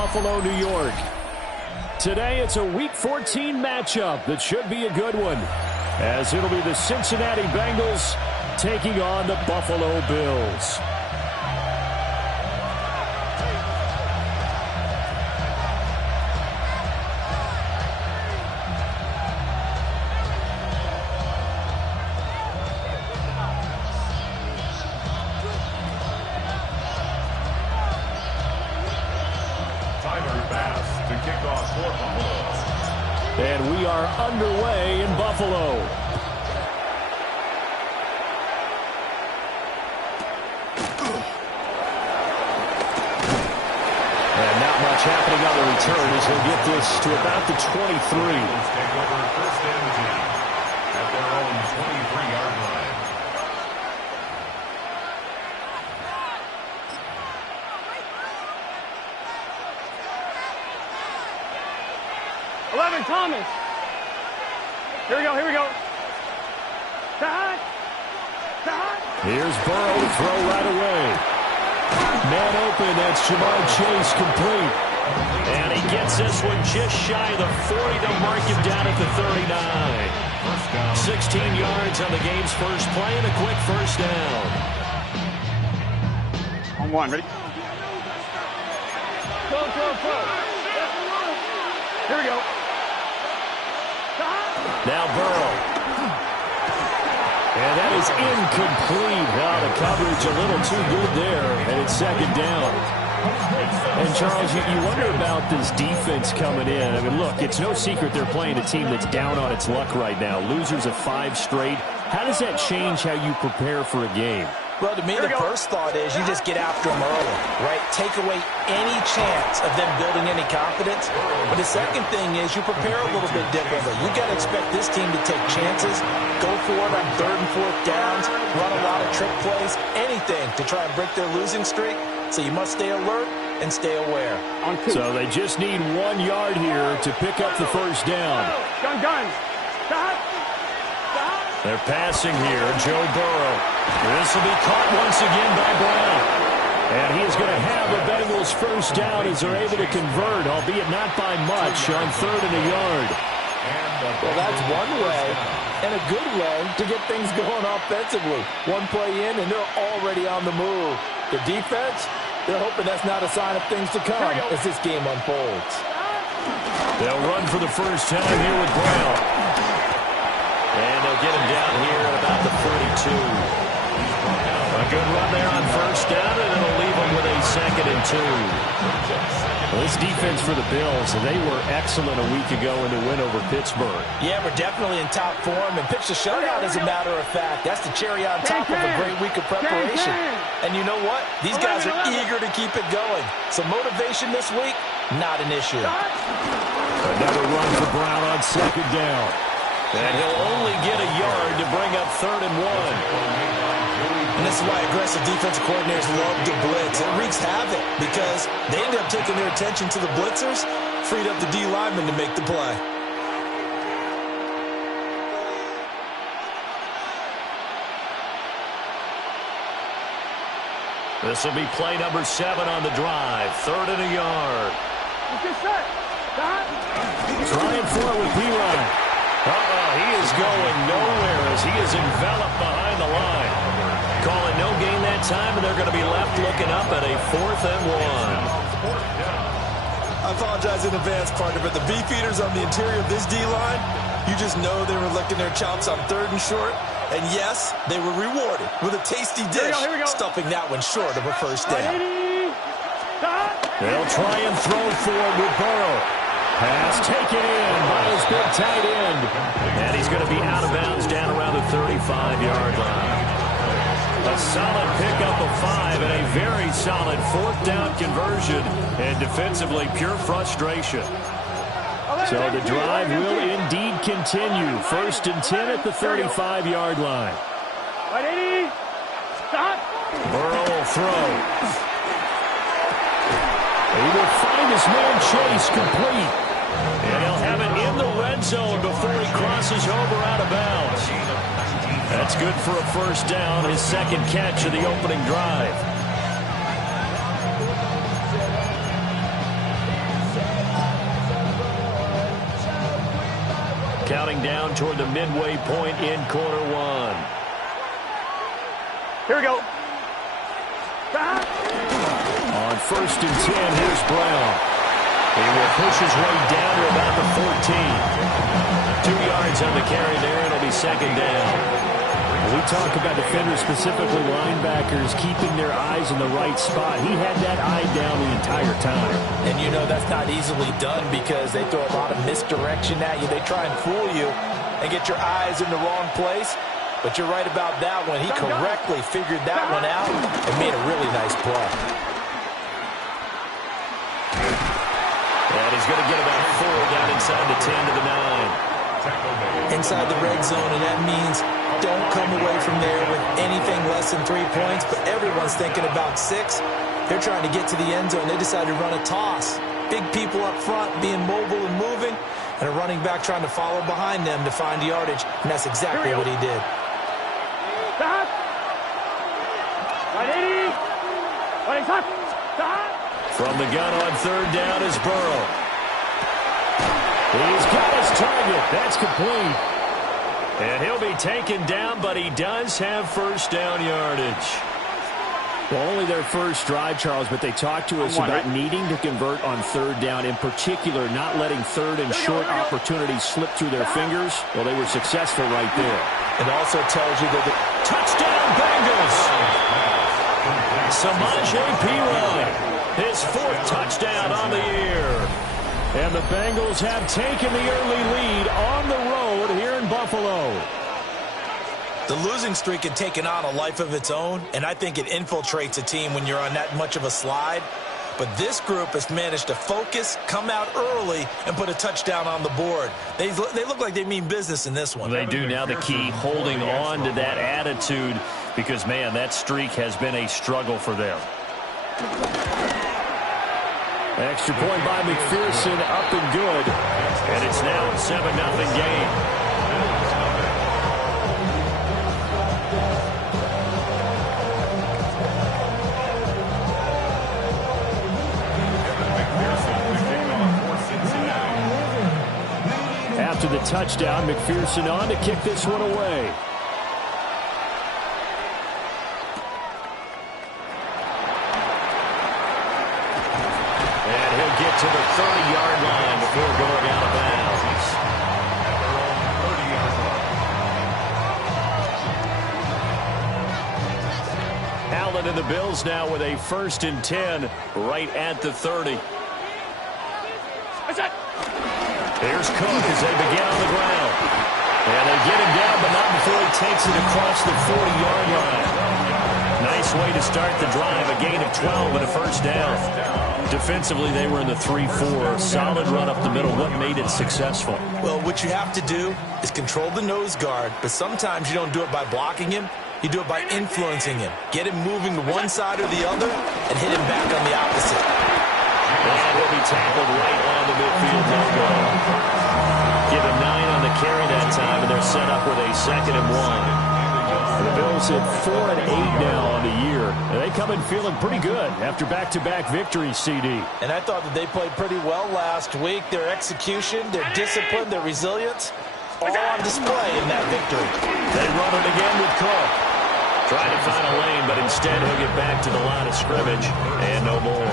Buffalo, New York. Today, it's a Week 14 matchup that should be a good one, as it'll be the Cincinnati Bengals taking on the Buffalo Bills. And we are underway in Buffalo. And not much happening on the return as he'll get this to about the 23. Take over first and 10 at their own 23-yard line. Thomas. Here we go, here we go. Here's Burrow to throw right away. Man open, that's Jamar Chase complete. And he gets this one just shy of the 40. They'll mark him down at the 39. 16 yards on the game's first play and a quick first down. On one, ready? Go. Here we go. Now Burrow. And that is incomplete. Now the coverage a little too good there, and it's second down. And Charles, you wonder about this defense coming in. I mean, look, it's no secret they're playing a team that's down on its luck right now. Losers of 5 straight. How does that change how you prepare for a game? Well, to me, the first thought is you just get after them early, right? Take away any chance of them building any confidence. But the second thing is you prepare a little bit differently. You got to expect this team to take chances, go for it on 3rd and 4th downs, run a lot of trick plays, anything to try and break their losing streak. So you must stay alert and stay aware. So they just need 1 yard here to pick up the first down. Gun. Stop. They're passing here. Joe Burrow. This will be caught once again by Brown. And he is going to have the Bengals first down as they're able to convert, albeit not by much, on 3rd and a yard. Well, that's one way, and a good way, to get things going offensively. One play in, and they're already on the move. The defense, they're hoping that's not a sign of things to come as this game unfolds. They'll run for the first time here with Brown. And they'll get him down here at about the 42. A good run there on first down, and it'll leave him with a 2nd and 2. Well, this defense for the Bills, they were excellent a week ago in the win over Pittsburgh. Yeah, we're definitely in top form, and pitched a shutout as a matter of fact. That's the cherry on top of a great week of preparation. And you know what? These guys are eager to keep it going. So motivation this week, not an issue. Another run for Brown on 2nd down. And he'll only get a yard to bring up 3rd and 1. And this is why aggressive defensive coordinators love to blitz. It wreaks havoc because they end up taking their attention to the blitzers, freed up the D lineman to make the play. This will be play number 7 on the drive. 3rd and a yard. Trying for it with P-Ryan. He is going nowhere as he is enveloped behind the line. Calling no gain that time, and they're going to be left looking up at a 4th and 1. I apologize in advance, partner, but the beefeaters on the interior of this D-line, you just know they were licking their chops on 3rd and short. And yes, they were rewarded with a tasty dish, stuffing that one short of a first down. They'll try and throw forward with Burrow. Pass taken in by his big tight end. And he's going to be out of bounds down around the 35-yard line. A solid pickup of 5 and a very solid 4th down conversion. And defensively, pure frustration. So the drive will indeed continue. 1st and 10 at the 35-yard line. Burrow will throw. He will find his man Chase complete. And he'll have it in the red zone before he crosses over out of bounds. That's good for a first down, his 2nd catch of the opening drive. counting down toward the midway point in quarter one. Here we go. On 1st and 10, here's Brown. He will push his way down to about the 14. 2 yards on the carry there. It'll be second down. We talk about defenders, specifically linebackers, keeping their eyes in the right spot. He had that eye down the entire time. And you know that's not easily done because they throw a lot of misdirection at you. They try and fool you and get your eyes in the wrong place. But you're right about that one. He correctly figured that one out and made a really nice play. And he's going to get about 4 down inside the 10 to the 9. Inside the red zone, and that means don't come away from there with anything less than 3 points, but everyone's thinking about 6. They're trying to get to the end zone. They decided to run a toss. Big people up front being mobile and moving, and a running back trying to follow behind them to find yardage, and that's exactly what he did. Stop. 180. 180. Stop. From the gun on 3rd down is Burrow. He's got his target. That's complete. And he'll be taken down, but he does have first down yardage. Well, only their first drive, Charles, but they talked to us about needing to convert on 3rd down, in particular not letting 3rd and short opportunities slip through their fingers. Well, they were successful right there. It also tells you that the touchdown Bengals. Samaje Perine, his 4th touchdown on the year. And the Bengals have taken the early lead on the road here in Buffalo. The losing streak had taken on a life of its own, and I think it infiltrates a team when you're on that much of a slide. But this group has managed to focus, come out early, and put a touchdown on the board. They look like they mean business in this one. They do. Now the key, holding on to that attitude, because, man, that streak has been a struggle for them. Extra point by McPherson, up and good. And it's now a 7-0 game. After the touchdown, McPherson on to kick this one away. Get to the 30-yard line before going out of bounds. Allen and the Bills now with a 1st and 10 right at the 30. Here's Cook as they begin on the ground. And they get him down, but not before he takes it across the 40-yard line. Nice way to start the drive, a gain of 12 and a first down. Defensively, they were in the 3-4. Solid run up the middle. What made it successful? Well, what you have to do is control the nose guard, but sometimes you don't do it by blocking him. You do it by influencing him. Get him moving to one side or the other and hit him back on the opposite. And he'll be tackled right on the midfield logo. Give him 9 on the carry that time, and they're set up with a 2nd and 1. The Bills at 4 and 8 now on the year. And they come in feeling pretty good after back-to-back victories, CD. And I thought that they played pretty well last week. Their execution, their discipline, their resilience, all on display in that victory. They run it again with Cook. Trying to find a lane, but instead he'll get back to the line of scrimmage and no more.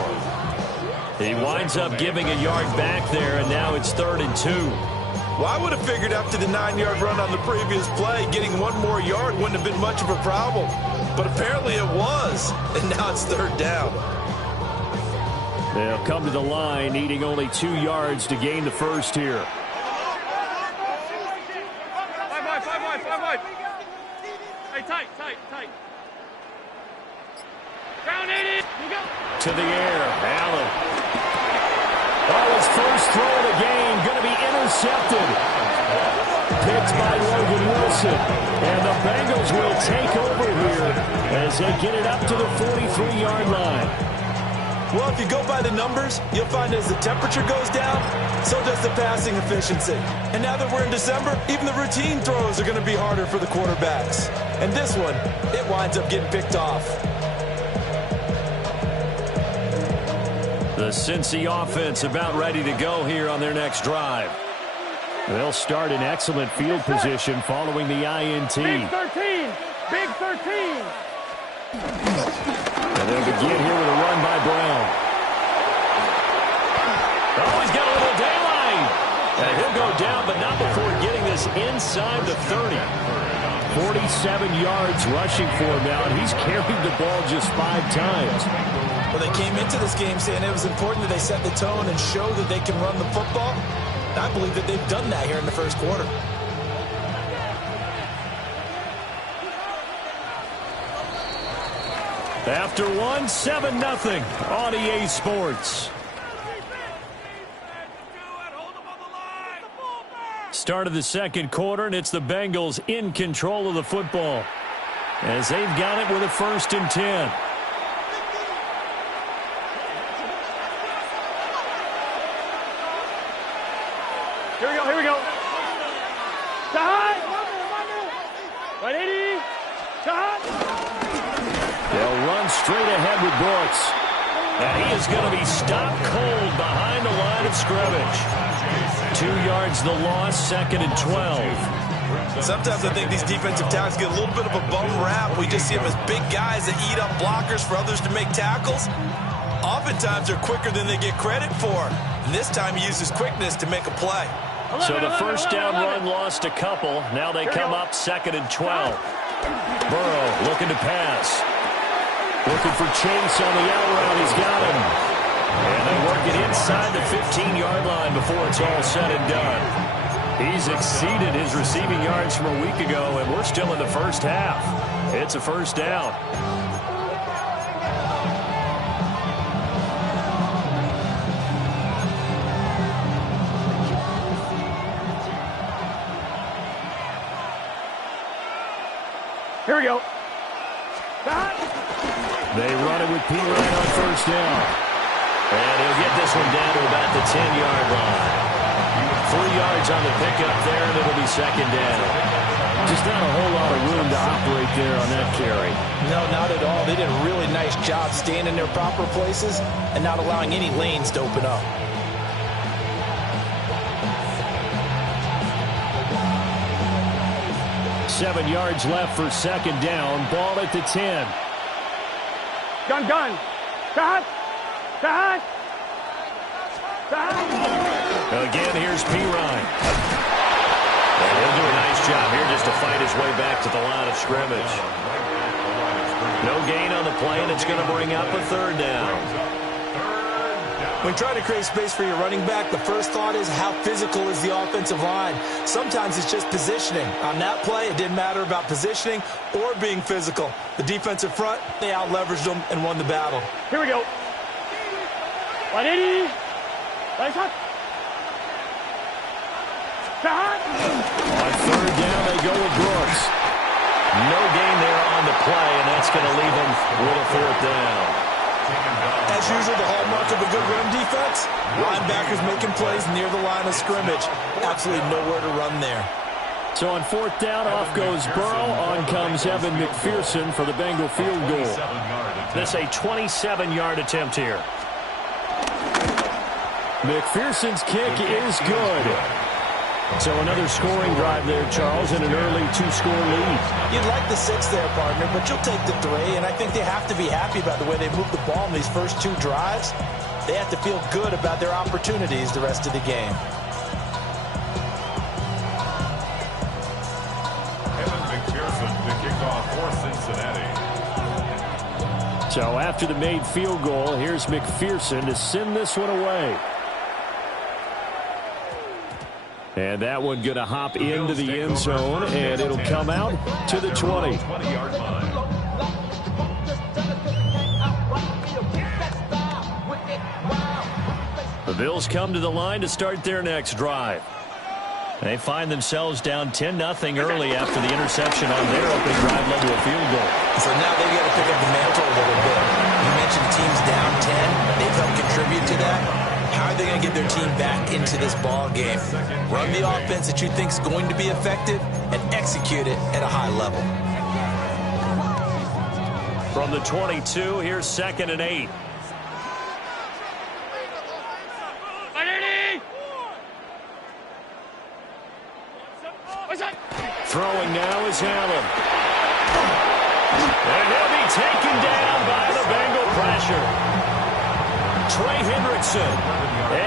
He winds up giving a yard back there, and now it's 3rd and 2. Well, I would have figured after the 9-yard run on the previous play, getting 1 more yard wouldn't have been much of a problem. But apparently it was, and now it's 3rd down. They'll come to the line, needing only 2 yards to gain the first here. 5 wide. Hey, tight. Ground 80. You go. To the air, Allen. Oh, his first throw of the game, going to be intercepted. Picked by Logan Wilson. And the Bengals will take over here as they get it up to the 43-yard line. Well, if you go by the numbers, you'll find as the temperature goes down, so does the passing efficiency. And now that we're in December, even the routine throws are going to be harder for the quarterbacks. And this one, it winds up getting picked off. The Cincy offense about ready to go here on their next drive. They'll start in excellent field position following the INT. Big 13. Big 13. And they'll begin here with a run by Brown. Oh, he's got a little daylight. And he'll go down, but not before getting this inside the 30. 47 yards rushing for him now, and he's carried the ball just 5 times. Well, they came into this game saying it was important that they set the tone and show that they can run the football. I believe that they've done that here in the first quarter. After 7-0 on EA Sports. Start of the second quarter, and it's the Bengals in control of the football as they've got it with a 1st and 10. Here we go, here we go. Side. 180. Side. They'll run straight ahead with Brooks. And he is going to be stopped cold behind the line of scrimmage. 2 yards the loss, 2nd and 12. Sometimes I think these defensive tackles get a little bit of a bum rap. We just see them as big guys that eat up blockers for others to make tackles. Oftentimes they're quicker than they get credit for. And this time he uses quickness to make a play. So the first down run lost a couple. Now they come up 2nd and 12. Burrow looking to pass. Looking for Chase on the out route. He's got him. And they work it inside the 15-yard line before it's all said and done. He's exceeded his receiving yards from a week ago, and we're still in the first half. It's a first down. Here we go. They run it with P. Ryan on first down. And he'll get this one down to about the 10-yard line. 3 yards on the pickup there, and it'll be 2nd down. Just not a whole lot of room to operate there on that carry. No, not at all. They did a really nice job staying in their proper places and not allowing any lanes to open up. Seven yards left for 2nd down. Ball at the 10. Gun. Side. Side. Side. Again, here's P. Ryan. And he'll do a nice job here just to fight his way back to the line of scrimmage. No gain on the play, and it's going to bring up a 3rd down. When trying to create space for your running back, the first thought is how physical is the offensive line. Sometimes it's just positioning. On that play, it didn't matter about positioning or being physical. The defensive front, they out-leveraged them and won the battle. Here we go. 180. Nice up. Side. On 3rd down, they go with Brooks. No gain there on the play, and that's going to leave them with a 4th down. As usual, the hallmark of a good run defense, linebackers making plays near the line of scrimmage. Absolutely nowhere to run there. So on 4th down, off goes Burrow. On comes Evan McPherson for the Bengal field goal. That's a 27-yard attempt here. McPherson's kick is good. So another scoring drive there, Charles, and an early 2-score lead. You'd like the 6 there, partner, but you'll take the 3, and I think they have to be happy about the way they moved the ball in these first 2 drives. They have to feel good about their opportunities the rest of the game. Evan McPherson, the kickoff for Cincinnati. So after the made field goal, here's McPherson to send this one away. And that one going to hop into the end zone, and it'll come out to the 20. The Bills come to the line to start their next drive. They find themselves down 10-0 early after the interception on their opening drive led to a field goal. So now they've got to pick up the mantle a little bit. You mentioned teams down 10. They've helped contribute to that. How are they going to get their team back into this ball game? Run the offense that you think is going to be effective and execute it at a high level. From the 22, here's 2nd and 8. throwing now is Allen. And he'll be taken down by the Bengal pressure. Trey Hendrickson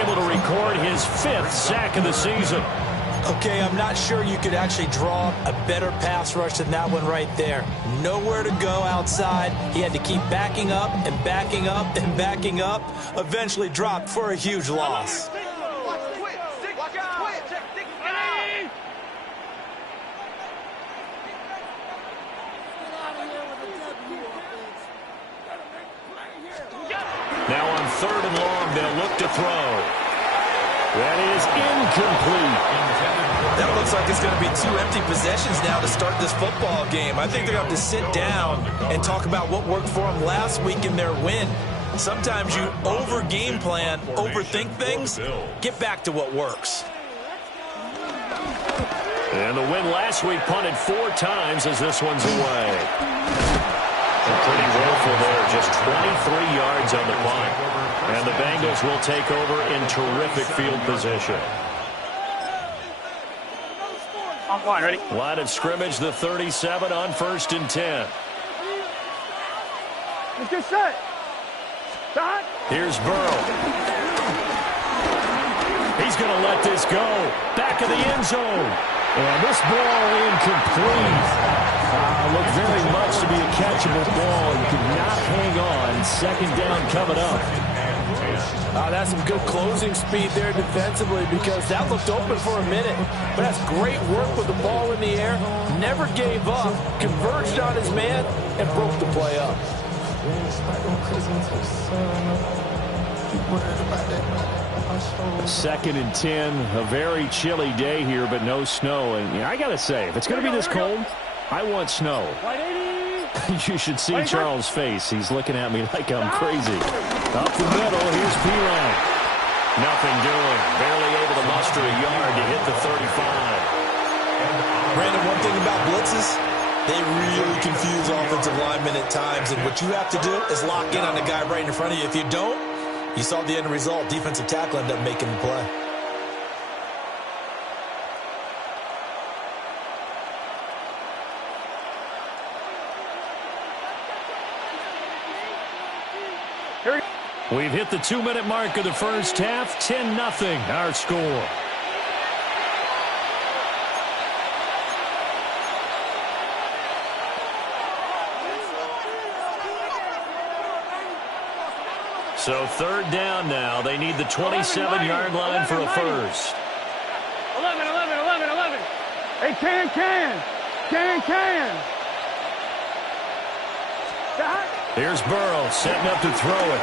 able to record his 5th sack of the season. Okay, I'm not sure you could actually draw a better pass rush than that one right there. Nowhere to go outside. He had to keep backing up and backing up and backing up. Eventually dropped for a huge loss. Now on 3rd and long, they'll look to throw. That is incomplete. That looks like it's going to be 2 empty possessions now to start this football game. I think they're going to have to sit down and talk about what worked for them last week in their win. Sometimes you over-game plan, overthink things. Get back to what works. And the win last week punted 4 times as this one's away. Pretty woeful there, just 23 yards on the punt. And the Bengals will take over in terrific field position. On one, ready? Line of scrimmage, the 37 on 1st and 10. Let's get set. Start. Here's Burrow. He's going to let this go. Back of the end zone. And this ball incomplete. Looked very much to be a catchable ball. You could not hang on. 2nd down coming up. That's some good closing speed there defensively because that looked open for a minute. But that's great work with the ball in the air. Never gave up. Converged on his man and broke the play up. 2nd and 10. A very chilly day here, but no snow. And I got to say, if it's going to be this cold, I want snow. You should see Charles' face. He's looking at me like I'm crazy. Up the middle, here's P-Line. Nothing doing. Barely able to muster a yard to hit the 35. Brandon, one thing about blitzes, they really confuse offensive linemen at times. And what you have to do is lock in on the guy right in front of you. If you don't, you saw the end result. Defensive tackle ended up making the play. We've hit the 2-minute mark of the first half. 10-0 our score. So 3rd down now. They need the 27-yard line for a first. 11. Hey, can. Start. Here's Burrow setting up to throw it.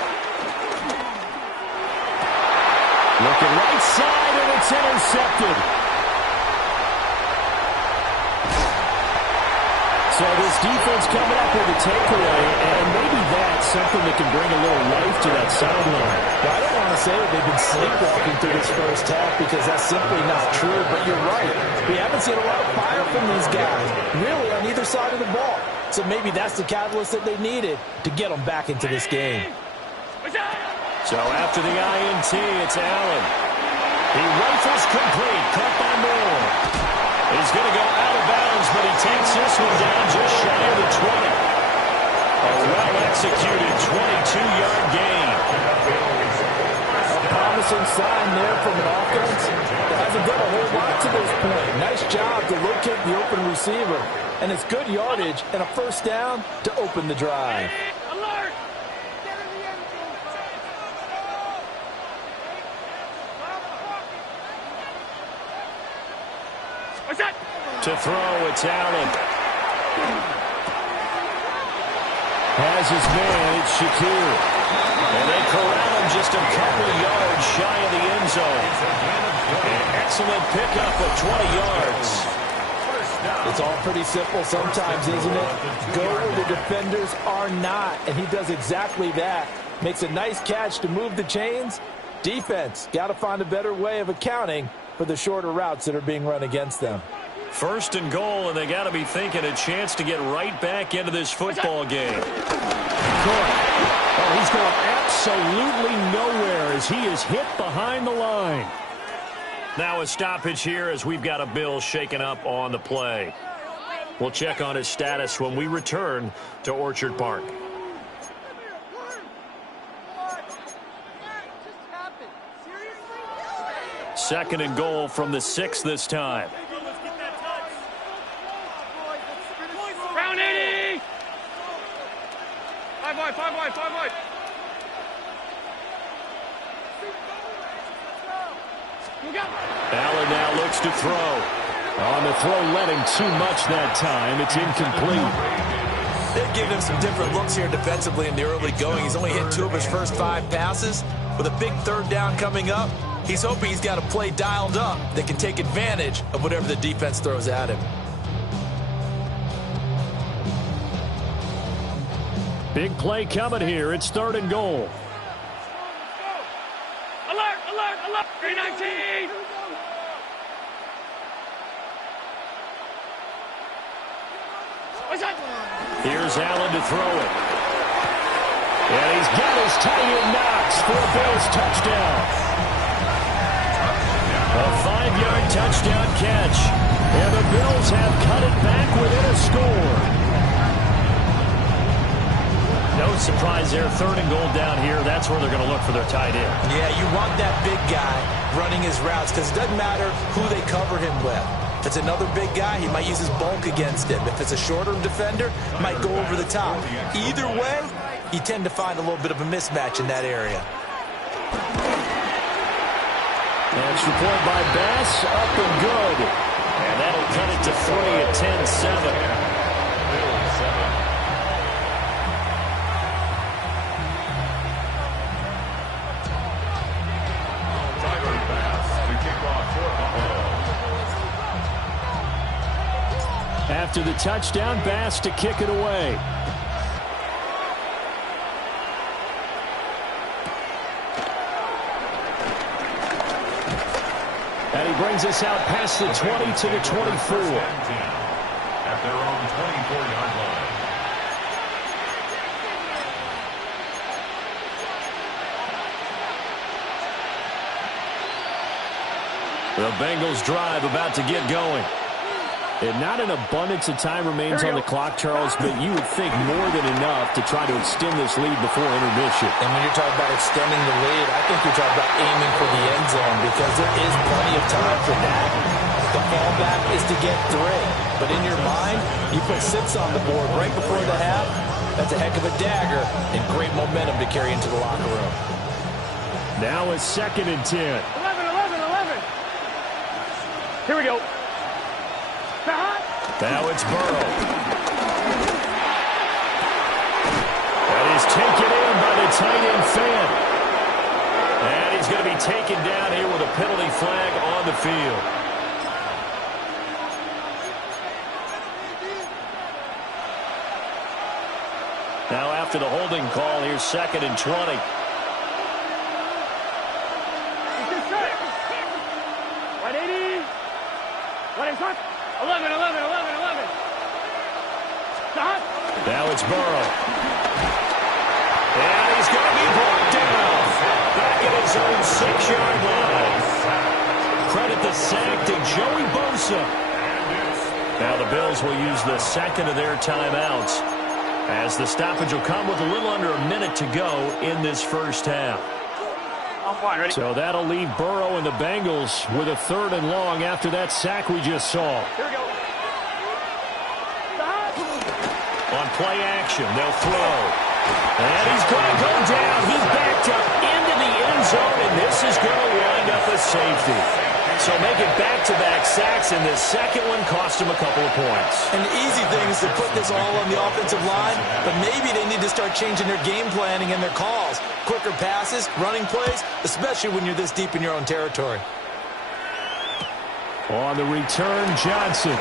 Looking right side, and it's intercepted. So this defense coming up with a takeaway, and maybe that's something that can bring a little life to that sideline. Well, I don't want to say that they've been sleepwalking through this first half because that's simply not true, but you're right. We haven't seen a lot of fire from these guys, really, on either side of the ball. So maybe that's the catalyst that they needed to get them back into this game. So after the INT, it's Allen. He rifles complete, caught by Moore. He's going to go out of bounds, but he takes this one down just shy of the 20. A well-executed 22-yard gain. A promising sign there from an offense that hasn't done a whole lot to this point. Nice job to locate the open receiver. And it's good yardage and a first down to open the drive. Alert. What's that? To throw, it's Allen. Has his man, it's Shakir. And they corral him just a couple of yards shy of the end zone. An excellent pickup of 20 yards. It's all pretty simple sometimes, isn't it? Go where the defenders are not, and he does exactly that. Makes a nice catch to move the chains. Defense, got to find a better way of accounting for the shorter routes that are being run against them. 1st and goal, and they got to be thinking a chance to get right back into this football game. Oh, he's going absolutely nowhere as he is hit behind the line. Now a stoppage here as we've got a Bill shaken up on the play. We'll check on his status when we return to Orchard Park. Second and goal from the 6 this time. Round 80! 5 wide, 5 wide, 5 wide. Allen now looks to throw. On the throw, letting too much that time. It's incomplete. They've given him some different looks here defensively in the early going. He's only hit 2 of his first 5 passes. With a big third down coming up, he's hoping he's got a play dialed up that can take advantage of whatever the defense throws at him. Big play coming here. It's 3rd and goal. Alert, alert, alert! 319! Here's Allen to throw it. And he's got his tight end Knox for a Bills touchdown. A 5-yard touchdown catch. And the Bills have cut it back within a score. No surprise there. 3rd and goal down here. That's where they're going to look for their tight end. Yeah, you want that big guy running his routes because it doesn't matter who they cover him with. If it's another big guy, he might use his bulk against him. If it's a shorter defender, might go over the top. Either way, you tend to find a little bit of a mismatch in that area. Extra point by Bass, up and good. And that'll cut it to 3 at 10-7. After the touchdown, Bass to kick it away. And he brings us out past the 20 to the 24. At their own 24-yard line. The Bengals drive about to get going. And not an abundance of time remains on the clock, Charles, but you would think more than enough to try to extend this lead before intermission. And when you're talking about extending the lead, I think you're talking about aiming for the end zone because there is plenty of time for that. The fallback is to get 3. But in your mind, you put 6 on the board right before the half. That's a heck of a dagger and great momentum to carry into the locker room. Now it's 2nd and 10. 11. Here we go. Now it's Burrow. That is taken in by the tight end fan. And he's going to be taken down here with a penalty flag on the field. Now after the holding call, here's 2nd and 20. Right 80. What is that? 11. Stop. Now it's Burrow. And he's going to be brought down. Back at his own 6-yard line. Credit the sack to Joey Bosa. Now the Bills will use the 2nd of their timeouts, as the stoppage will come with a little under a minute to go in this first half. I'm fine, ready? So that'll leave Burrow and the Bengals with a 3rd and long after that sack we just saw. Here we go. On play action, they'll throw. And he's going to go down. He's backed up into the end zone, and this is going to wind up a safety. So make it back-to-back sacks, and the second one cost him a couple of points. And the easy thing is to put this all on the offensive line, but maybe they need to start changing their game planning and their calls. Quicker passes, running plays, especially when you're this deep in your own territory. On the return, Johnson.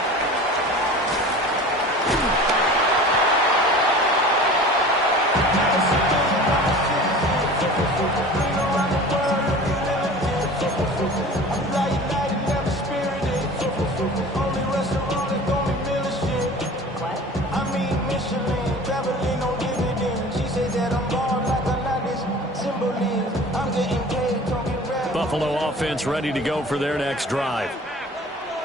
Buffalo offense ready to go for their next drive.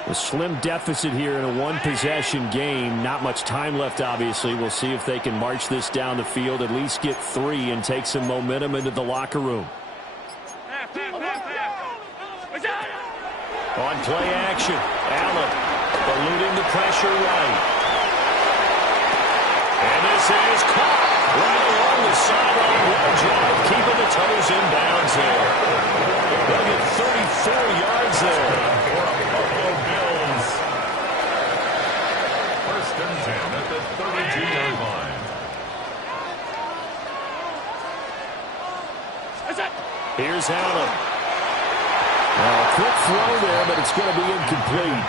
A slim deficit here in a one-possession game. Not much time left, obviously. We'll see if they can march this down the field, at least get 3, and take some momentum into the locker room. On play action, Allen eluding the pressure right. And this is caught right along the sideline. What a job keeping the toes in bounds there. They'll get 34 yards there. Buffalo Bills. First and 10 at the 32-yard line. Here's Allen. Well, a quick throw there, but it's going to be incomplete.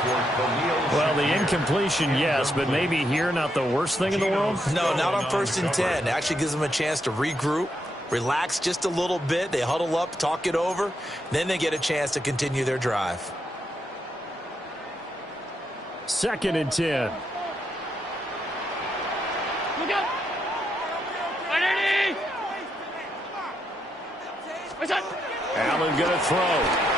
Well, the incompletion, yes, but maybe here not the worst thing in the world? No, not on 1st and 10. It actually gives them a chance to regroup, relax just a little bit. They huddle up, talk it over. Then they get a chance to continue their drive. 2nd and 10. Look out! 180! What's that? Allen going to throw.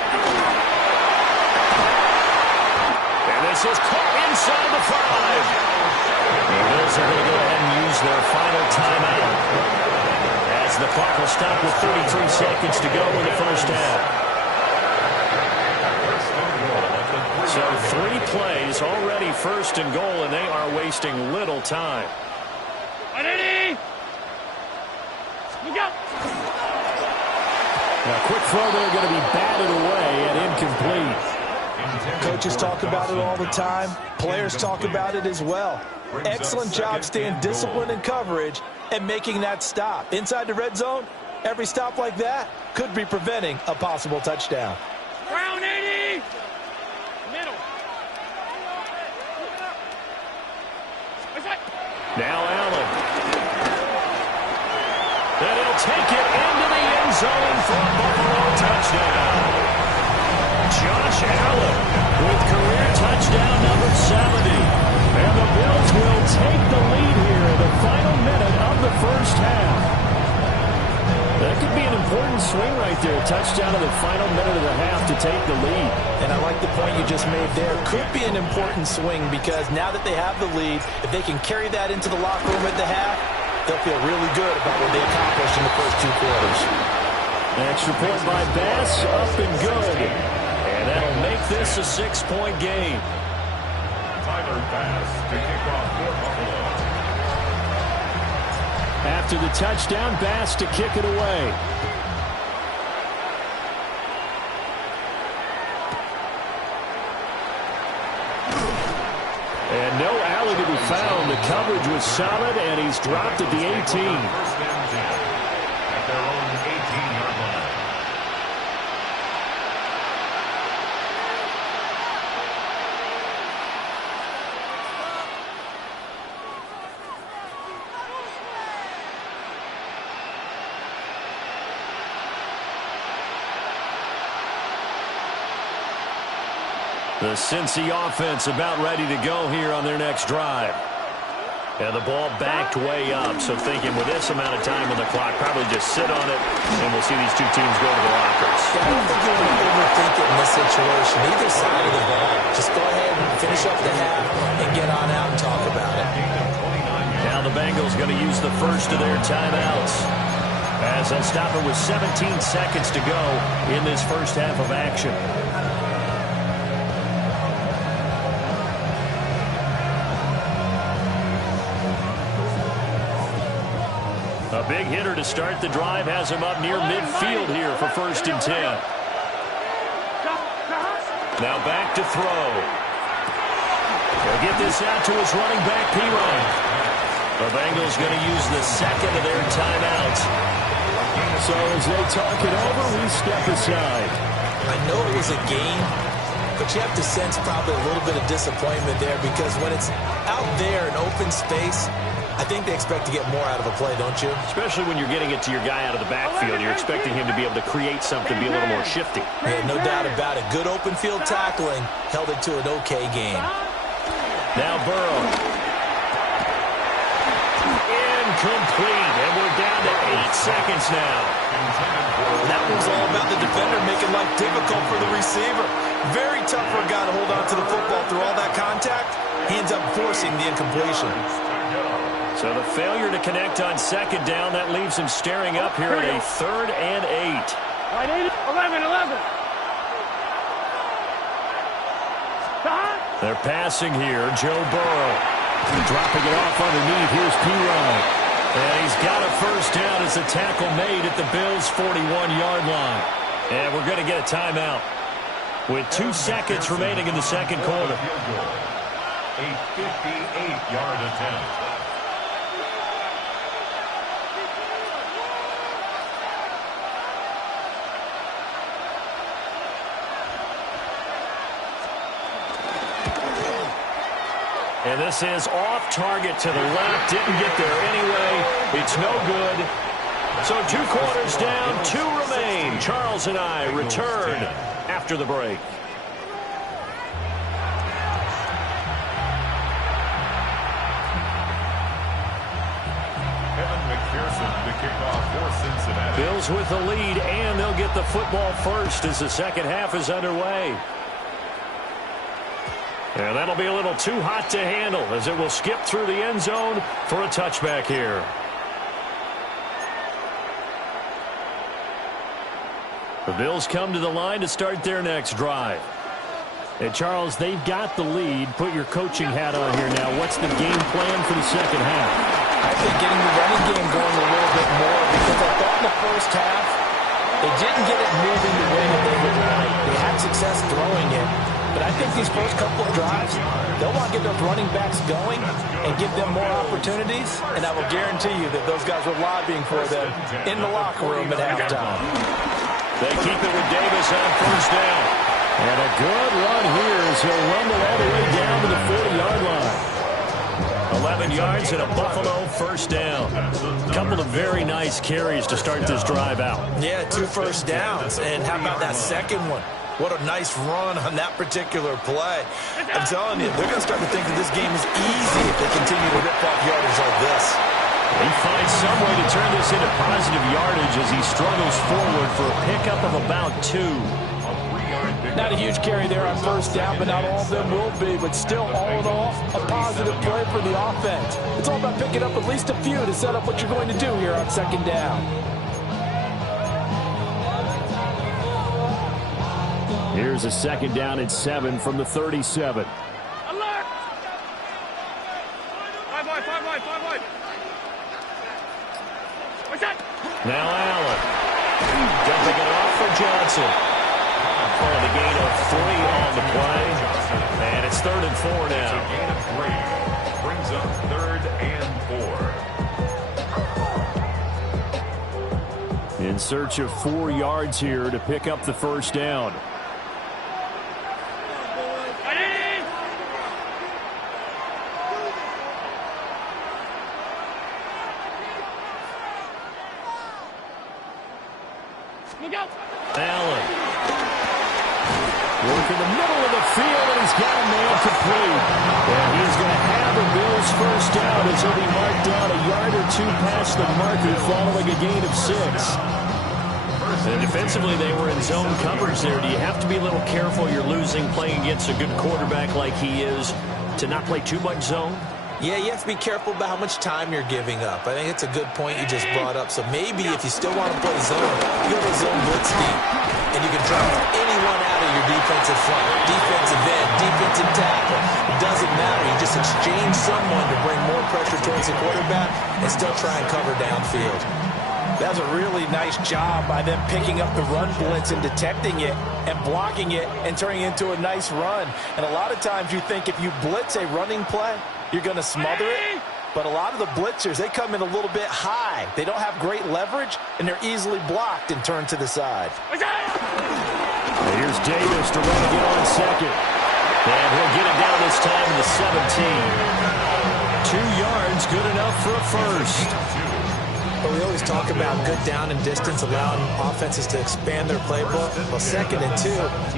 And this is caught inside the 5. The Bills are going to go ahead and use their final timeout as the clock will stop with 33 seconds to go in the first half. So 3 plays already 1st and goal, and they are wasting little time. 180! Look out! Now, quick throw there going to be batted away and incomplete. Coaches talk about it all the time. Players talk about it as well. Excellent job staying disciplined in coverage and making that stop. Inside the red zone, every stop like that could be preventing a possible touchdown. Round 80! Middle. What's that? Now Allen. And he'll take it into the end zone for a Buffalo touchdown. Josh Allen with career touchdown number 70. And the Bills will take the lead here in the final minute of the first half. That could be an important swing right there. Touchdown in the final minute of the half to take the lead. And I like the point you just made there. Could be an important swing because now that they have the lead, if they can carry that into the locker room at the half, they'll feel really good about what they accomplished in the first 2 quarters. Extra point by Bass, up and good. And that'll make this a 6-point game. Tyler Bass to kick off for Buffalo. After the touchdown, Bass to kick it away. And no alley to be found. The coverage was solid, and he's dropped at the 18. First and 10 at their own 18-yard line. The Cincy offense about ready to go here on their next drive. And the ball backed way up, so thinking with this amount of time on the clock, probably just sit on it, and we'll see these 2 teams go to the lockers. Yeah, I don't think you want to overthink it in this situation. Either side of the ball. Just go ahead and finish up the half and get on out and talk about it. Now the Bengals going to use the first of their timeouts, as they'll stop it with 17 seconds to go in this first half of action. A big hitter to start the drive has him up near midfield here for 1st and 10. Now back to throw. They'll get this out to his running back, P-Ryan. The Bengals going to use the 2nd of their timeouts. So as they talk it over, we step aside. I know it was a game, but you have to sense probably a little bit of disappointment there because when it's out there in open space, I think they expect to get more out of a play, don't you? Especially when you're getting it to your guy out of the backfield. You're expecting him to be able to create something, be a little more shifty. Yeah, no doubt about it. Good open field tackling held it to an okay game. Now Burrow. complete, and we're down to 8 seconds now. That was all about the defender making life difficult for the receiver. Very tough for a guy to hold on to the football through all that contact. He ends up forcing the incompletion. So the failure to connect on second down, that leaves him staring up here at a 3rd and 8. 11. They're passing here. Joe Burrow. Dropping it off underneath. Here's P-Ryan. And he's got a first down as the tackle made at the Bills' 41-yard line. And we're going to get a timeout with 2 seconds remaining in the second quarter. A 58-yard attempt. And this is off target to the left. Didn't get there anyway. It's no good. So 2 quarters down, 2 remain. Charles and I return after the break. McPherson to kick off for Cincinnati. Bills with the lead, and they'll get the football first as the second half is underway. And that'll be a little too hot to handle as it will skip through the end zone for a touchback here. The Bills come to the line to start their next drive. And Charles, they've got the lead. Put your coaching hat on here now. What's the game plan for the second half? I think getting the running game going a little bit more, because I thought in the first half they didn't get it moving the way that they would like. They had success throwing it. But I think these first couple of drives, they'll want to get those running backs going and give them more opportunities. And I will guarantee you that those guys were lobbying for them in the locker room at halftime. They keep it with Davis on first down. And a good run here as he'll rumble all the way down to the 40-yard line. 11 yards and a Buffalo first down. A couple of very nice carries to start this drive out. Yeah, 2 first downs. And how about that second one? What a nice run on that particular play. I'm telling you, they're going to start to think that this game is easy if they continue to rip off yardage like this. He finds some way to turn this into positive yardage as he struggles forward for a pickup of about 2. Not a huge carry there on first down, but not all of them will be. But still, all in all, a positive play for the offense. It's all about picking up at least a few to set up what you're going to do here on second down. Here's a second down and 7 from the 37. Alert! 5 wide. What's that? Now Allen. Dumping it off for Johnson. For the gain of 3 on the play. And it's 3rd and 4 now. Gain of 3 brings up 3rd and 4. In search of 4 yards here to pick up the first down. Allen. Working the middle of the field, and he's got a man complete. And he's going to have the Bills first down as he'll be marked down a yard or 2 past the marker following a gain of 6. And defensively, they were in zone coverage there. Do you have to be a little careful? You're losing playing against a good quarterback like he is to not play too much zone? Yeah, you have to be careful about how much time you're giving up. I think it's a good point you just brought up. So maybe if you still want to play zone, you go to zone blitz scheme, and you can drop anyone out of your defensive front, defensive end, defensive tackle. It doesn't matter. You just exchange someone to bring more pressure towards the quarterback and still try and cover downfield. That was a really nice job by them picking up the run blitz and detecting it and blocking it and turning it into a nice run. And a lot of times you think if you blitz a running play, you're going to smother it. But a lot of the blitzers, they come in a little bit high. They don't have great leverage, and they're easily blocked and turned to the side. Here's Davis to run again on second. And he'll get it down this time to the 17. 2 yards, good enough for a first. But we always talk about good down and distance, allowing offenses to expand their playbook. Well, 2nd and 2,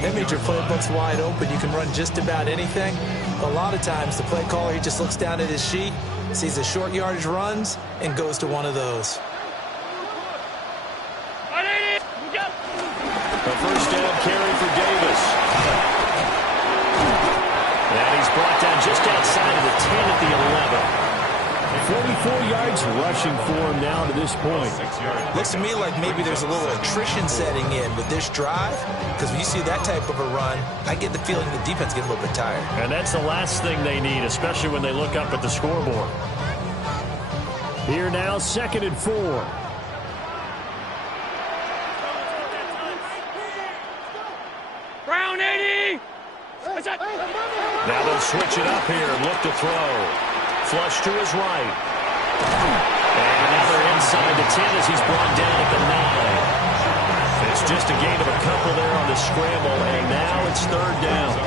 that means your playbook's wide open. You can run just about anything. But a lot of times, the play caller, he just looks down at his sheet, sees the short yardage runs, and goes to one of those. A first down carry for Davis. And he's brought down just outside of the 10 at the 44 yards rushing for him now to this point. Looks to me like maybe there's a little attrition setting in with this drive, because when you see that type of a run, I get the feeling the defense getting a little bit tired. 11. And that's the last thing they need, especially when they look up at the scoreboard. Here now, 2nd and 4. Brown 80. Now they'll switch it up here and look to throw. Flush to his right. And now they're inside the 10 as he's brought down at the 9. It's just a gain of a couple there on the scramble, and now it's 3rd down.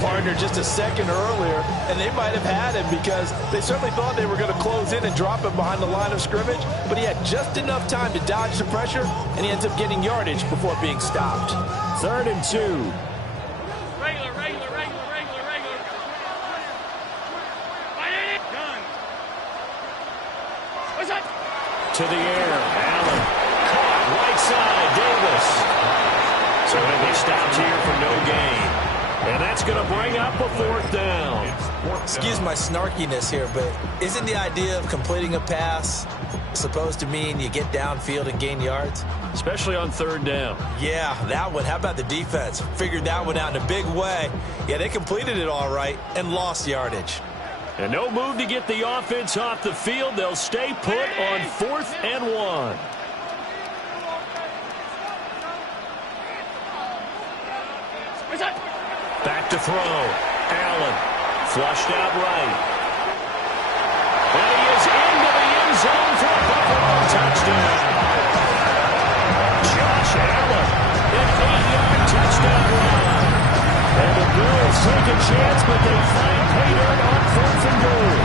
Partner just a second earlier, and they might have had him because they certainly thought they were going to close in and drop him behind the line of scrimmage, but he had just enough time to dodge the pressure, and he ends up getting yardage before being stopped. 3rd and 2. Regular. To the air, Allen. Caught right side, Davis. So he'll be stopped here for no gain. And that's going to bring up a 4th down. Excuse my snarkiness here, but isn't the idea of completing a pass supposed to mean you get downfield and gain yards? Especially on 3rd down. Yeah, that one. How about the defense? Figured that one out in a big way. Yeah, they completed it all right and lost yardage. And no move to get the offense off the field. They'll stay put on 4th and 1. Back to throw. Allen. Flushed out right. And he is into the end zone for a Buffalo touchdown. Josh Allen. An 8-yard touchdown run. And the Bills take a chance, but they find pay dirt on 4th and goal.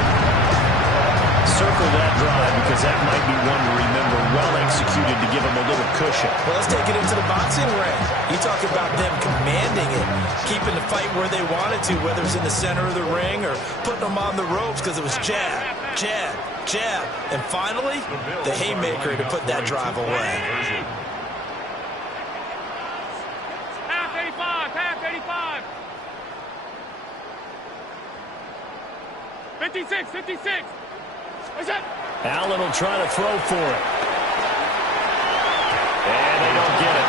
Circle that drive because that might be one to remember. Well executed to give them a little cushion. Well, let's take it into the boxing ring. You talk about them commanding it, keeping the fight where they wanted to, whether it's in the center of the ring or putting them on the ropes because it was jab, and finally, the haymaker to put that drive away. Half 85. 56. Allen will try to throw for it. And they don't get it.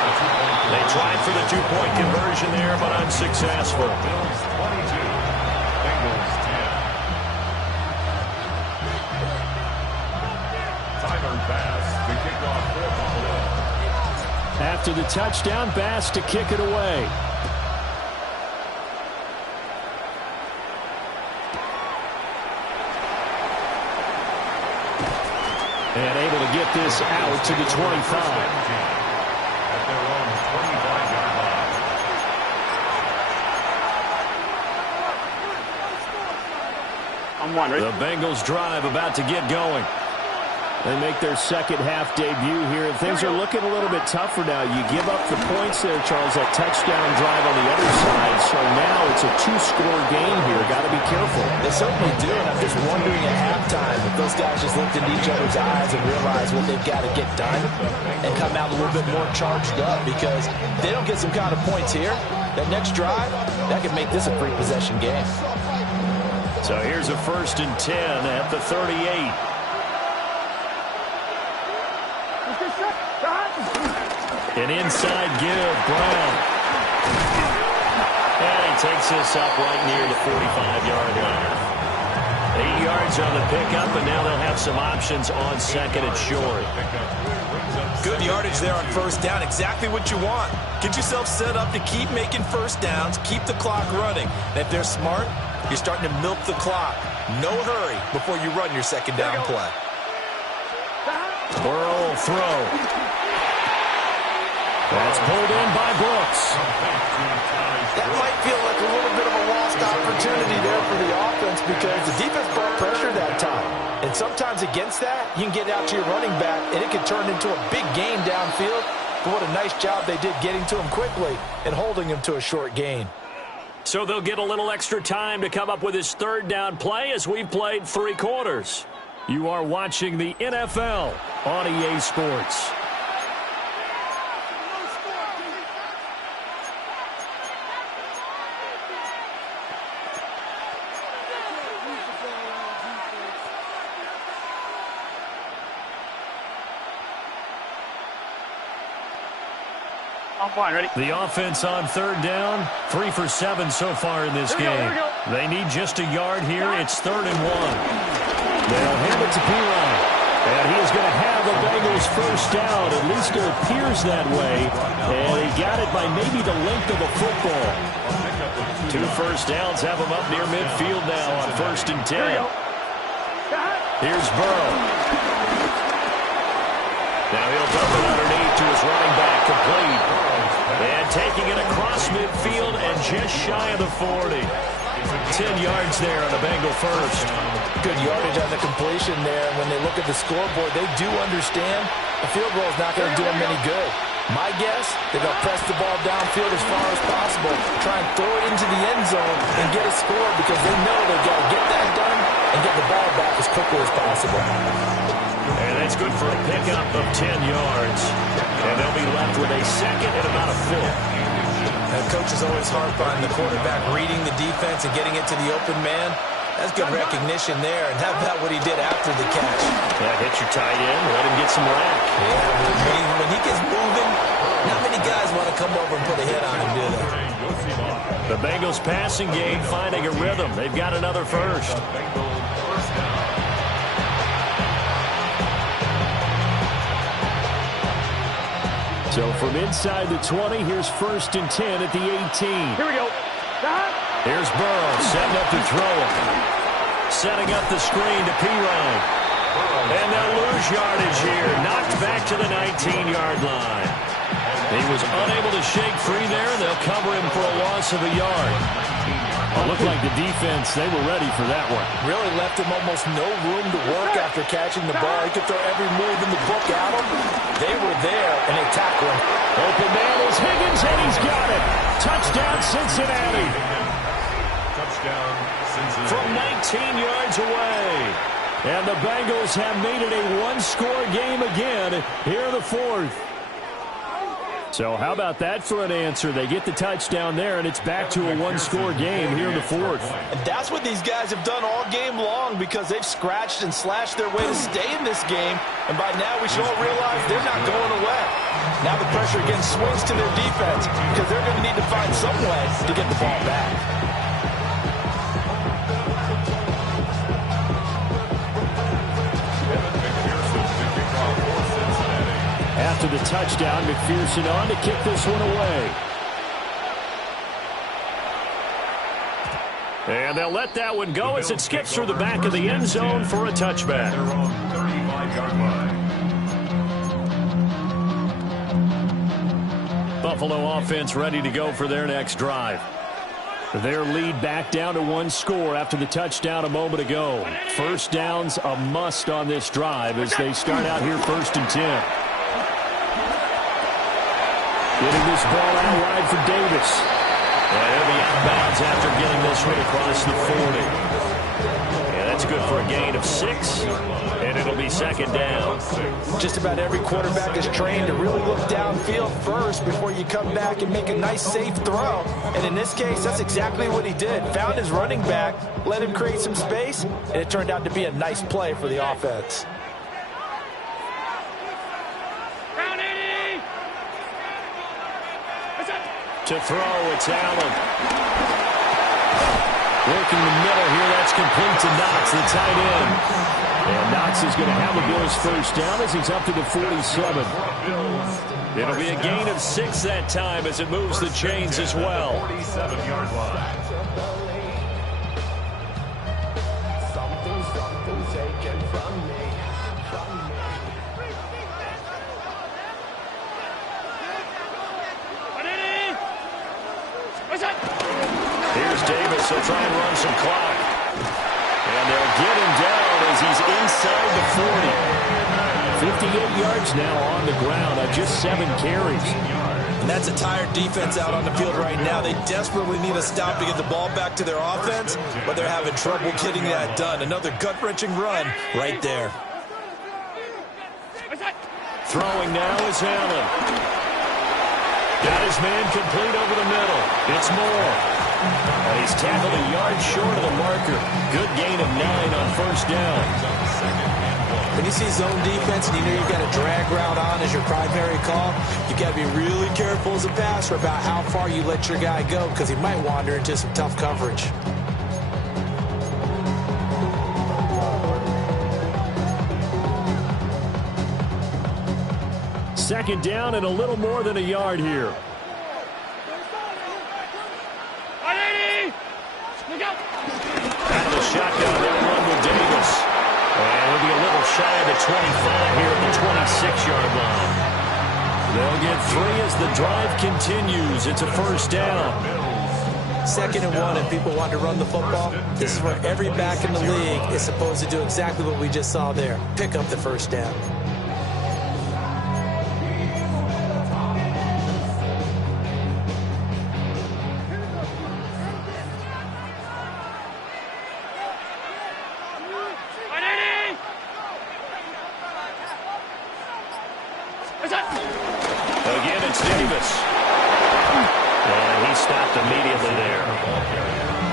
They tried for the 2-point conversion there, but unsuccessful. Bills 22, Bengals 10. Tyler Bass to kick off for Buffalo. After the touchdown, Bass to kick it away. And able to get this out to the 25. At their own 25-yard line. I'm one. The Bengals drive about to get going. They make their second half debut here, and things are looking a little bit tougher now. You give up the points there, Charles, that touchdown drive on the other side. So now it's a 2-score game here. Got to be careful. They certainly do, and I'm just wondering at halftime if those guys just looked into each other's eyes and realized what they've got to get done and come out a little bit more charged up, because if they don't get some kind of points here, that next drive, that could make this a free possession game. So here's a 1st and 10 at the 38. An inside give, Brown. And he takes this up right near the 45-yard line. 8 yards on the pickup, and now they'll have some options on 2nd and short. Good yardage there on 1st down. Exactly what you want. Get yourself set up to keep making 1st downs, keep the clock running. And if they're smart, you're starting to milk the clock. No hurry before you run your 2nd down play. Burrow throw. That's pulled in by Brooks. That might feel like a little bit of a lost opportunity there for the offense because the defense brought pressure that time. And sometimes against that, you can get out to your running back, and it can turn into a big gain downfield. But what a nice job they did getting to him quickly and holding him to a short gain. So they'll get a little extra time to come up with his third down play as we've played 3 quarters. You are watching the NFL on EA Sports. I'm fine, ready? The offense on third down, 3 for 7 so far in this game. They need just a yard here. It's 3rd and 1. They'll hand it to Pirine. And he is going to have the Bengals first down. At least it appears that way. And he got it by maybe the length of the football. 2 first downs have him up near midfield now on 1st and 10. Here's Burrow. Now he'll dump it underneath to his running back, complete. And taking it across midfield and just shy of the 40. 10 yards there on the Bengal first. Good yardage on the completion there. When they look at the scoreboard, they do understand a field goal is not going to do them any good. My guess, they're going to press the ball downfield as far as possible, try and throw it into the end zone and get a score because they know they've got to get that done and get the ball back as quickly as possible. And that's good for a pickup of 10 yards. And they'll be left with a second and about a foot. Coaches always harp on the quarterback reading the defense and getting it to the open man. That's good recognition there. And how about what he did after the catch? Yeah, hit your tight end, let him get some rack. Yeah, when he gets moving, not many guys want to come over and put a hit on him, do they? The Bengals passing game finding a rhythm. They've got another first. So from inside the 20, here's 1st and 10 at the 18. Here we go. Here's Burrow setting up to throw it. Setting up the screen to Pirine. And they'll lose yardage here. Knocked back to the 19-yard line. He was unable to shake free there. They'll cover him for a loss of a yard. It looked like the defense, they were ready for that one. Really left him almost no room to work after catching the ball. He could throw every move in the book at him. They were there, and they tackled him. Open man is Higgins, and he's got it. Touchdown, Cincinnati. Touchdown, Cincinnati. From 19 yards away. And the Bengals have made it a one-score game again here in the 4th. So how about that for an answer? They get the touchdown there, and it's back to a one-score game here in the 4th. And that's what these guys have done all game long because they've scratched and slashed their way to stay in this game. And by now we should all realize they're not going away. Now the pressure again swings to their defense because they're going to need to find some way to get the ball back. After the touchdown, McPherson on to kick this one away. And they'll let that one go as it skips through the back of the end zone for a touchback. Their own 35-yard line. Buffalo offense ready to go for their next drive. Their lead back down to 1 score after the touchdown a moment ago. First down's a must on this drive as they start out here 1st and 10. Getting this ball out wide for Davis. And he'll be out of bounds after getting this one across the 40. Yeah, that's good for a gain of 6, and it'll be 2nd down. Just about every quarterback is trained to really look downfield first before you come back and make a nice, safe throw. And in this case, that's exactly what he did. Found his running back, let him create some space, and it turned out to be a nice play for the offense. To throw, it's Allen. Working the middle here, that's complete to Knox, the tight end. And Knox is going to have the Bills first down as he's up to the 47. It'll be a gain of 6 that time as it moves the chains as well. 47-yard line. Here's Davis. He'll try and run some clock. And they'll get him down as he's inside the 40. 58 yards now on the ground on just 7 carries. And that's a tired defense out on the field right now. They desperately need a stop to get the ball back to their offense, but they're having trouble getting that done. Another gut-wrenching run right there. Throwing now is Allen. Got his man complete over the middle. It's Moore. And he's tackled a yard short of the marker. Good gain of 9 on first down. When you see zone defense and you know you've got a drag route on as your primary call, you've got to be really careful as a passer about how far you let your guy go because he might wander into some tough coverage. Second down and a little more than a yard here. Out of the shotgun, they'll run with Davis. And we'll be a little shy of the 25 here at the 26-yard line. They'll get 3 as the drive continues. It's a first down. 2nd and 1, and people want to run the football. This is where every back in the league is supposed to do exactly what we just saw there. Pick up the first down. Again, it's Davis. And he stopped immediately there.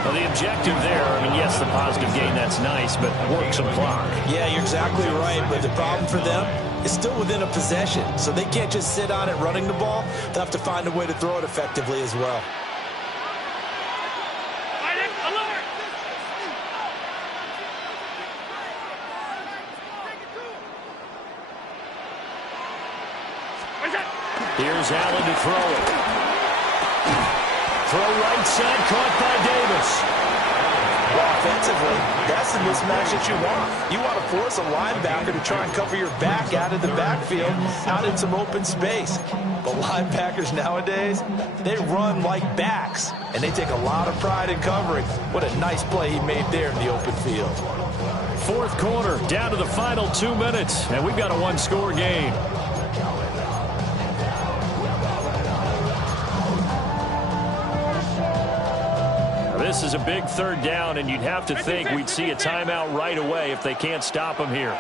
Well, the objective there, I mean, yes, the positive gain, that's nice, but work some clock. Yeah, you're exactly right, but the problem for them is still within a possession, so they can't just sit on it running the ball. They'll have to find a way to throw it effectively as well. Here's Allen to throw it. Throw right side, caught by Davis. Well, offensively, that's the mismatch that you want. You want to force a linebacker to try and cover your back out of the backfield, out in some open space. But linebackers nowadays, they run like backs, and they take a lot of pride in covering. What a nice play he made there in the open field. 4th quarter, down to the final 2 minutes, and we've got a one-score game. This is a big 3rd down, and you'd have to think we'd see a timeout right away if they can't stop him here.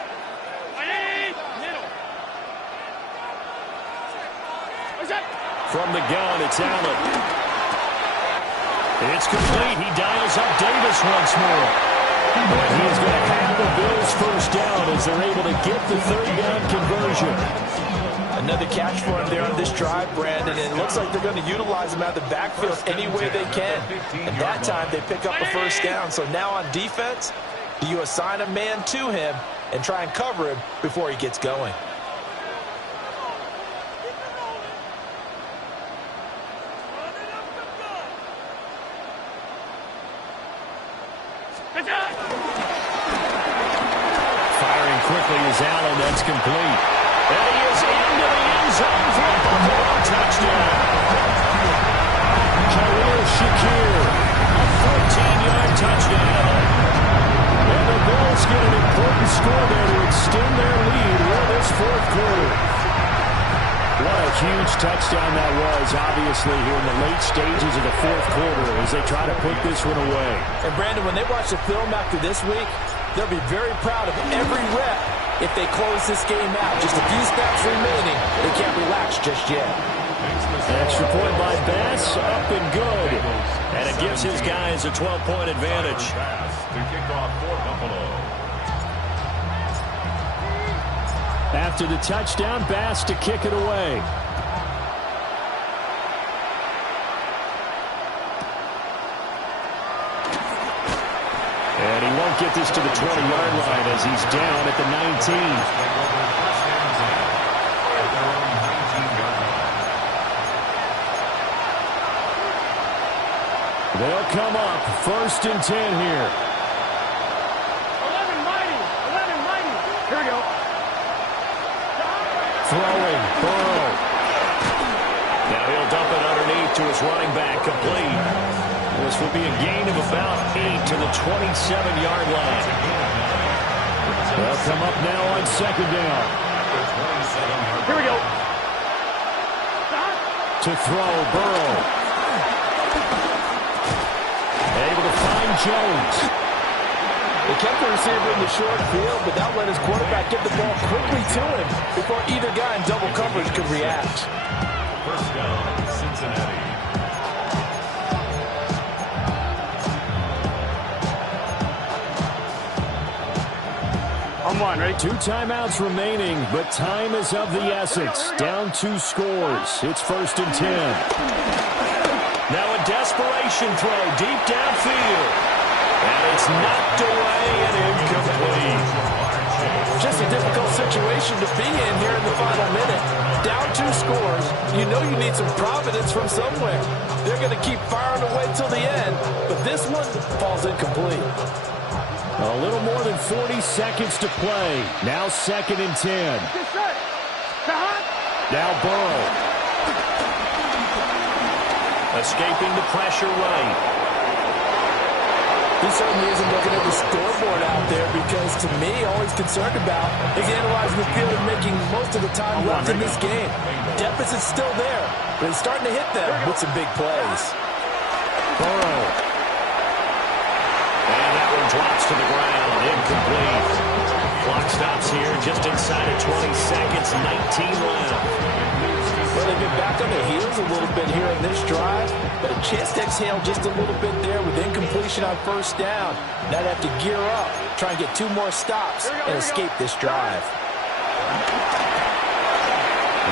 From the gun, it's Allen. It's complete. He dials up Davis once more. But he's going to have the Bills first down as they're able to get the 3rd down conversion. Another catch for him there on this drive, Brandon, and it looks like they're going to utilize him out of the backfield any way they can. And that time they pick up a first down. So now on defense, do you assign a man to him and try and cover him before he gets going? Firing quickly is Allen. That's complete. And he is into the end zone for a Buffalo touchdown. Khalil Shakir, a 14-yard touchdown. And the Bills get an important score there to extend their lead in this 4th quarter. What a huge touchdown that was, obviously, here in the late stages of the 4th quarter as they try to put this one away. And, Brandon, when they watch the film after this week, they'll be very proud of every rep if they close this game out. Just a few snaps remaining. They can't relax just yet. Extra point by Bass, up and good. And it gives his guys a 12-point advantage. To kick off for Buffalo. After the touchdown, Bass to kick it away. And he won't get this to the 20-yard line as he's down at the 19. They'll come up 1st and 10 here. 11 mighty. Here we go. Throwing, Burrow. Now he'll dump it underneath to his running back, complete. This will be a gain of about 8 to the 27-yard line. They'll come up now on 2nd down. Here we go. To throw, Burrow. Able to find Jones. They kept the receiver in the short field, but that let his quarterback get the ball quickly to him before either guy in double coverage could react. First down, Cincinnati. On one, ready? 2 timeouts remaining, but time is of the essence. Down 2 scores. It's 1st and 10. Now a desperation throw deep downfield. And it's knocked away and incomplete. Just a difficult situation to be in here in the final minute. Down 2 scores. You know you need some providence from somewhere. They're going to keep firing away till the end, but this one falls incomplete. A little more than 40 seconds to play. Now 2nd and 10. Now Burrow. Escaping the pressure right. He certainly isn't looking at the scoreboard out there because, to me, all he's concerned about is analyzing the field and making most of the time left in this game. Deficit's still there, but he's starting to hit them with some big plays. Burrow. And that one drops to the ground. Incomplete. Clock stops here just inside of 20 seconds. 19 left. Well, they've been back on their heels a little bit here in this drive, but a chance to exhale just a little bit there with incompletion on 1st down. Now they have to gear up, try and get 2 more stops, and escape this drive.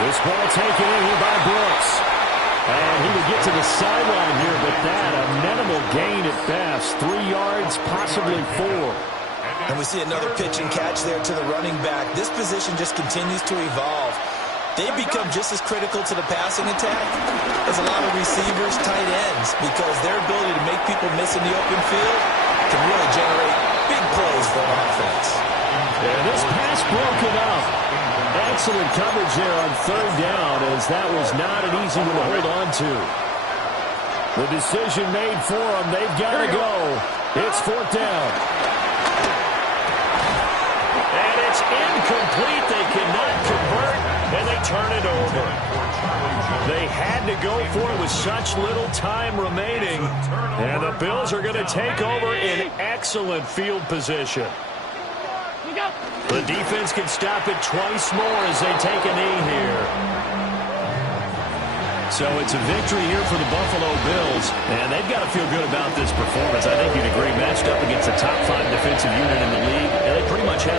This ball taken in here by Brooks. And he would get to the sideline here, but that a minimal gain at best. 3 yards, possibly 4. And we see another pitch and catch there to the running back. This position just continues to evolve. They become just as critical to the passing attack as a lot of receivers, tight ends, because their ability to make people miss in the open field can really generate big plays for an offense. And this pass broken up. Excellent coverage there on 3rd down, as that was not an easy one to hold on to. The decision made for them. They've got to go. It's 4th down. And it's incomplete. They cannot convert, and they turn it over. They had to go for it with such little time remaining. And the Bills are going to take over in excellent field position. The defense can stop it twice more as they take a knee here. So it's a victory here for the Buffalo Bills, and they've got to feel good about this performance. I think you'd agree, matched up against the top 5 defensive unit in the league, and they pretty much have